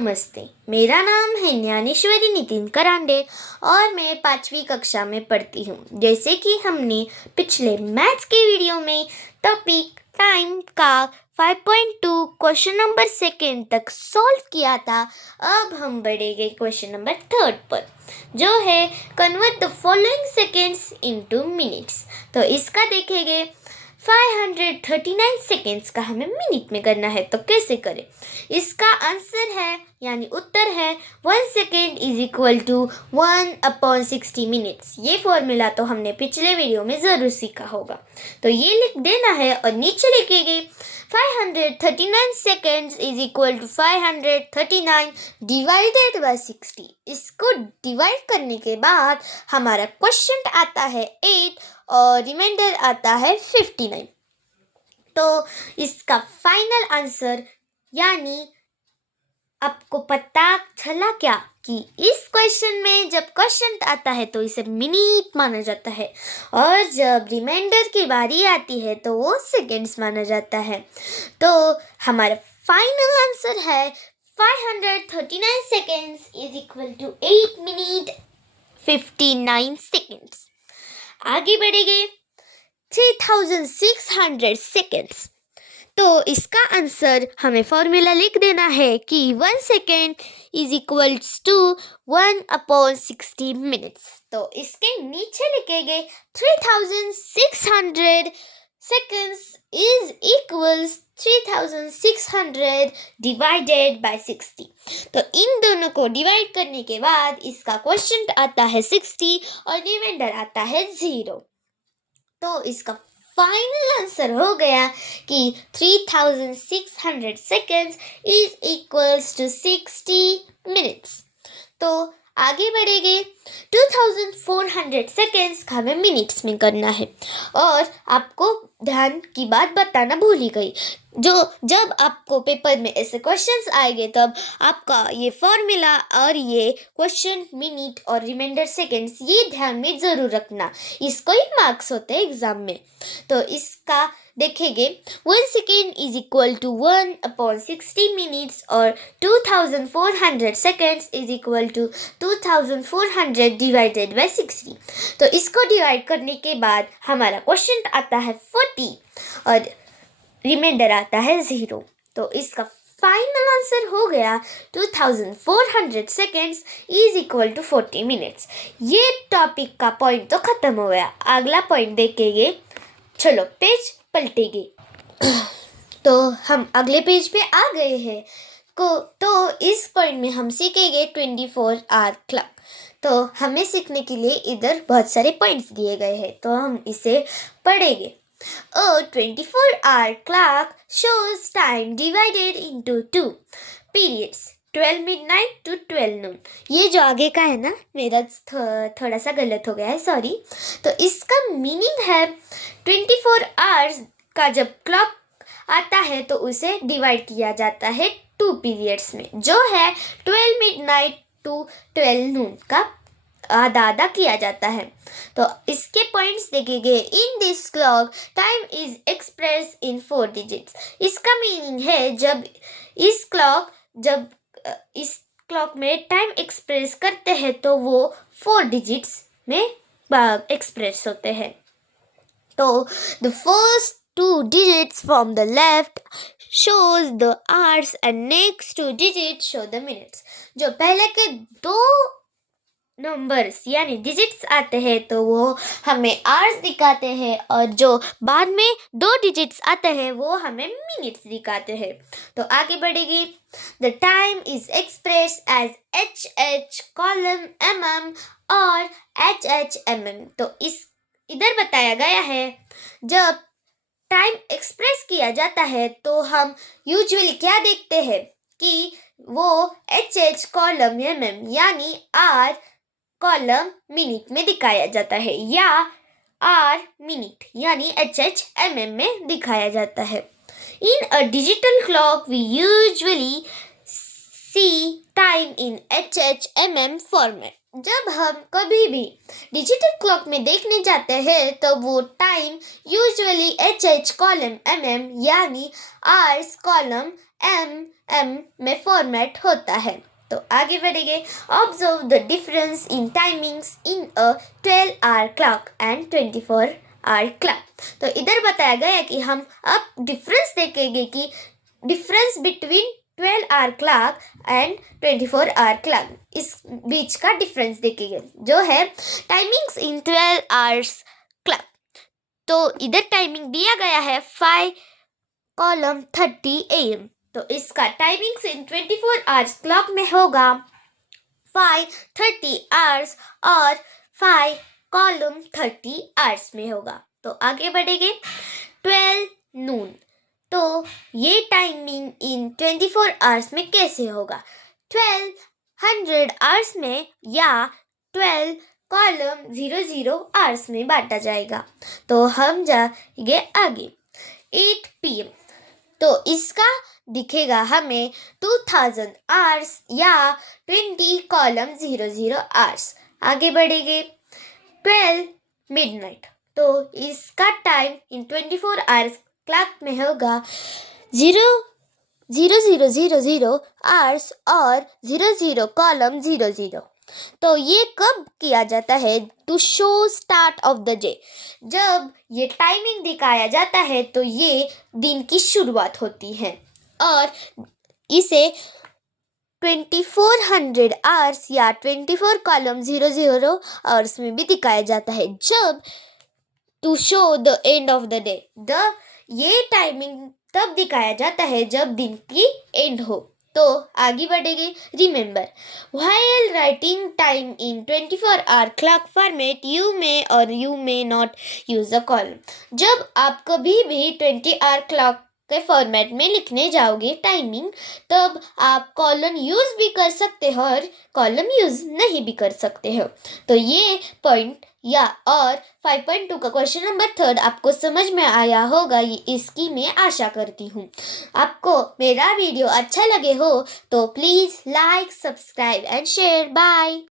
नमस्ते, मेरा नाम है ज्ञानेश्वरी नितिन करांडे और मैं 5वीं कक्षा में पढ़ती हूँ। जैसे कि हमने पिछले मैथ्स के वीडियो में टॉपिक टाइम का 5.2 क्वेश्चन नंबर 2 तक सॉल्व किया था। अब हम बढ़ेंगे क्वेश्चन नंबर 3 पर, जो है convert the following seconds into minutes. तो इसका देखेंगे 539 सेकेंड्स का हमें मिनट में करना है, तो कैसे करें। इसका आंसर है यानी उत्तर है 1 second is equal to 1/60 minutes. ये फॉर्मूला तो हमने पिछले वीडियो में ज़रूर सीखा होगा, तो ये लिख देना है और नीचे लिखेंगे 539 seconds is equal to 539 divided by 60। इसको डिवाइड करने के बाद हमारा क्वेश्चन आता है 8 और रिमाइंडर आता है 59। तो इसका फाइनल आंसर यानी आपको पता चला क्या कि इस क्वेश्चन में जब क्वेश्चन आता है तो इसे मिनट माना जाता है और जब रिमाइंडर की बारी आती है तो वो सेकेंड्स माना जाता है। तो हमारा फाइनल आंसर है 539 seconds is equal to 8 minute 59 seconds. आगे बढ़ेंगे 3600 सेकेंड्स। तो इसका आंसर हमें फॉर्मूला लिख देना है कि 1 second is equals to 1/60 minutes. तो इसके नीचे लिखेंगे 3600 seconds is equals 3600 divided by 60। तो इन दोनों को डिवाइड करने के बाद इसका क्वेश्चन आता है 60 और रिमाइंडर आता है 0। तो इसका फाइनल आंसर हो गया कि 3600 seconds is equals to 60 minutes. तो आगे बढ़ेंगे 2400 सेकेंड्स का हमें मिनट्स में करना है। और आपको ध्यान की बात बताना भूल ही गई, जब आपको पेपर में ऐसे क्वेश्चंस आएंगे तब आपका ये फॉर्मूला और ये क्वेश्चन मिनट और रिमाइंडर सेकेंड्स ये ध्यान में ज़रूर रखना, इसको ही मार्क्स होते हैं एग्जाम में। तो इसका देखेंगे 1 second is equal to 1/60 minutes और 2400 seconds is equal to 2400 divided by 60। तो इसको डिवाइड करने के बाद हमारा क्वेश्चन आता है 40 और रिमाइंडर आता है 0। तो इसका फाइनल आंसर हो गया 2400 seconds is equal to 40 minutes. ये टॉपिक का पॉइंट तो ख़त्म हो गया। अगला पॉइंट देखेंगे, चलो पेज पलटेंगे। तो हम अगले पेज पे आ गए हैं तो इस पॉइंट में हम सीखेंगे 24 आवर क्लॉक। तो हमें सीखने के लिए इधर बहुत सारे पॉइंट्स दिए गए हैं, तो हम इसे पढ़ेंगे। A 24-hour clock shows time divided into 2 periods, 12 midnight to 12 noon। ये जो आगे का है ना, मेरा थोड़ा सा गलत हो गया है, सॉरी। तो इसका मीनिंग है 24 आवर्स का जब क्लॉक आता है तो उसे डिवाइड किया जाता है 2 पीरियड्स में, जो है 12 midnight to 12 noon का आधा किया जाता है। तो इसके पॉइंट्स देखेंगे। In this clock time is express in 4 digits. इसका मीनिंग है जब इस क्लॉक में टाइम एक्सप्रेस करते हैं तो वो 4 डिजिट्स में एक्सप्रेस होते हैं। तो the first 2 digits from the left shows the hours and next 2 digits show the minutes। जो पहले के 2 नंबर्स यानी डिजिट्स आते हैं तो वो हमें आवर्स दिखाते हैं और जो बाद में 2 डिजिट्स आते हैं वो हमें मिनट्स दिखाते हैं। तो आगे बढ़ेगी। The time is express as HH column MM और HH MM। तो इधर बताया गया है जब टाइम एक्सप्रेस किया जाता है तो हम यूजुअली क्या देखते हैं कि वो HH कॉलम MM यानी R कॉलम मिनट में दिखाया जाता है या R मिनट यानी HH MM में दिखाया जाता है। In a digital clock we usually see time in HH MM format. जब हम कभी भी डिजिटल क्लॉक में देखने जाते हैं तो वो time usually HH column MM यानी आवर्स कॉलम mm में फॉर्मेट होता है। तो आगे बढ़ेंगे। Observe the difference in timings in a 12 hour clock and 24 hour clock. तो इधर बताया गया है कि हम अब डिफरेंस देखेंगे कि difference between 12 hour clock and 24 hour clock, इस बीच का डिफरेंस देखेंगे जो है टाइमिंग्स इन 12 आवर्स क्लॉक। तो इधर टाइमिंग दिया गया है 5:30 AM। तो इसका टाइमिंग्स इन 24 आवर्स क्लॉक में होगा 5:30 आवर्स और 5:30 आवर्स में होगा। तो आगे बढ़ेंगे। 12 नून, तो ये टाइमिंग इन 24 आवर्स में कैसे होगा? 1200 आवर्स में या 12:00 आवर्स में बांटा जाएगा। तो हम जाएंगे आगे। 8 PM, तो इसका दिखेगा हमें 2000 आवर्स या 20:00 आवर्स। आगे बढ़ेंगे। 12 मिडनाइट, तो इसका टाइम इन 24 आवर्स क्लॉक में होगा 00:00 आवर्स और 00:00। तो ये कब किया जाता है? To show start of the day. जब ये टाइमिंग दिखाया जाता है तो ये दिन की शुरुआत होती है और इसे 2400 आवर्स या 24:00 आवर्स में भी दिखाया जाता है जब to show the end of the day. ये टाइमिंग तब दिखाया जाता है जब दिन की एंड हो। तो आगे बढ़ेंगे। Remember, while writing time in 24 hour clock format you may or you may not use a colon. जब आप कभी भी 20 आवर क्लॉक के फॉर्मेट में लिखने जाओगे टाइमिंग, तब आप कॉलम यूज भी कर सकते हो और कॉलम यूज नहीं भी कर सकते हो। तो ये पॉइंट या और 5.2 का क्वेश्चन नंबर 3 आपको समझ में आया होगा, इसकी मैं आशा करती हूँ। आपको मेरा वीडियो अच्छा लगे हो तो please like, subscribe and share. Bye.